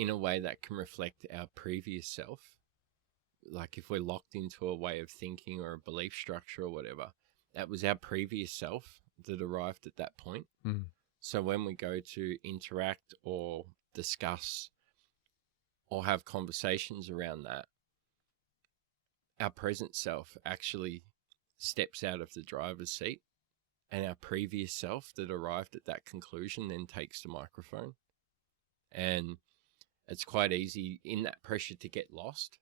in a way that can reflect our previous self. Like if we're locked into a way of thinking or a belief structure or whatever, that was our previous self that arrived at that point. Mm. So when we go to interact or discuss or have conversations around that, our present self actually steps out of the driver's seat, and our previous self that arrived at that conclusion then takes the microphone. And it's quite easy in that pressure to get lost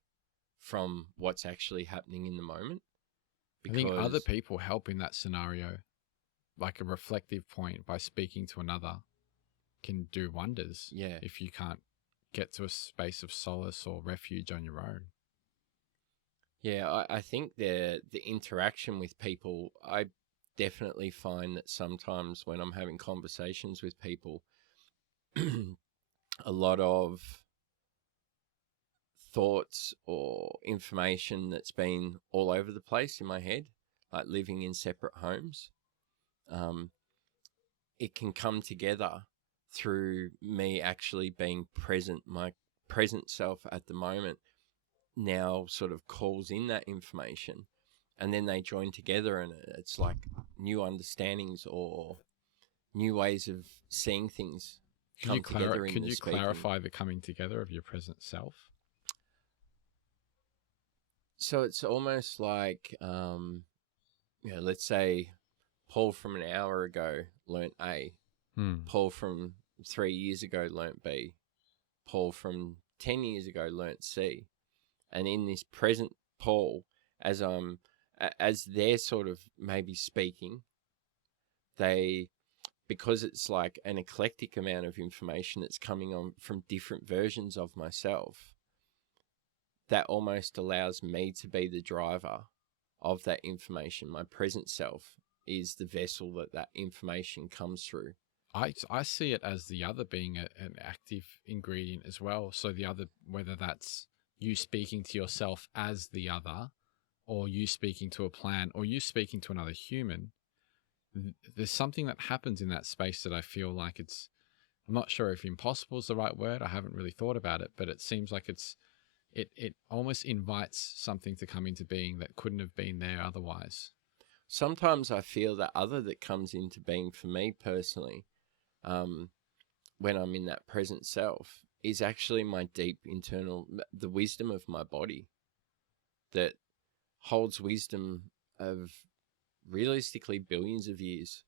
from what's actually happening in the moment. I think other people help in that scenario, like a reflective point by speaking to another can do wonders. Yeah. If you can't get to a space of solace or refuge on your own. Yeah, I think the interaction with people, I definitely find that sometimes when I'm having conversations with people, a lot of thoughts or information that's been all over the place in my head, like living in separate homes, it can come together through me actually being present. My present self at the moment now sort of calls in that information, and then they join together, and it's like new understandings or new ways of seeing things come together in the speaking. Could you clarify the coming together of your present self? So it's almost like, let's say Paul from an hour ago learnt A. Paul from 3 years ago learnt B. Paul from 10 years ago learnt C. And in this present Paul, as they're sort of maybe speaking, because it's like an eclectic amount of information that's coming on from different versions of myself, that almost allows me to be the driver of that information. My present self is the vessel that information comes through. I see it as the other being an active ingredient as well. So the other, whether that's you speaking to yourself as the other, or you speaking to a plant, or you speaking to another human, there's something that happens in that space that I feel like I'm not sure if impossible is the right word. I haven't really thought about it, but it seems like it almost invites something to come into being that couldn't have been there otherwise. Sometimes I feel that other that comes into being for me personally, when I'm in that present self, is actually my deep internal, the wisdom of my body that holds wisdom of realistically billions of years.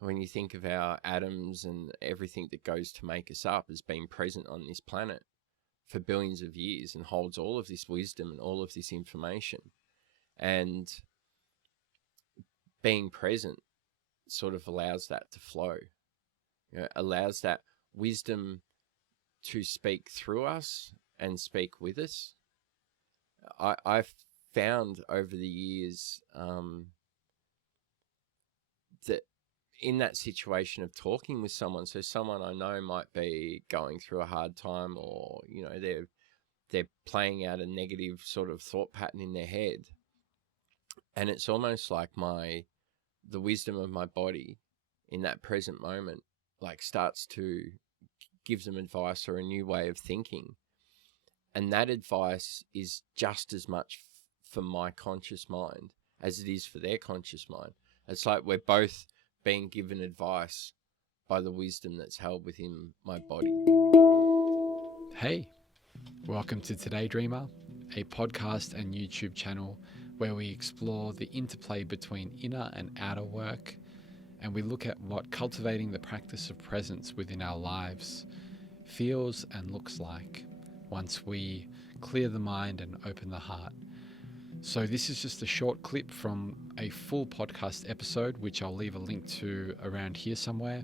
When you think of our atoms and everything that goes to make us up as being present on this planet for billions of years and holds all of this wisdom and all of this information. And being present sort of allows that to flow, allows that wisdom to speak through us and speak with us. I've found over the years that in that situation of talking with someone, so someone I know might be going through a hard time, or they're playing out a negative sort of thought pattern in their head, and it's almost like the wisdom of my body in that present moment like starts to give them advice or a new way of thinking, and that advice is just as much for my conscious mind as it is for their conscious mind. It's like we're both being given advice by the wisdom that's held within my body. Hey, welcome to Today Dreamer, a podcast and YouTube channel where we explore the interplay between inner and outer work, and we look at what cultivating the practice of presence within our lives feels and looks like once we clear the mind and open the heart. So this is just a short clip from a full podcast episode, which I'll leave a link to around here somewhere.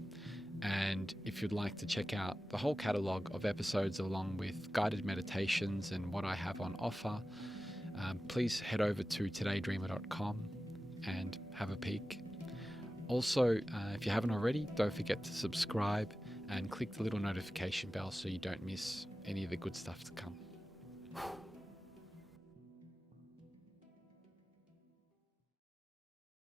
And if you'd like to check out the whole catalogue of episodes along with guided meditations and what I have on offer, please head over to todaydreamer.com and have a peek. Also, if you haven't already, don't forget to subscribe and click the little notification bell so you don't miss any of the good stuff to come.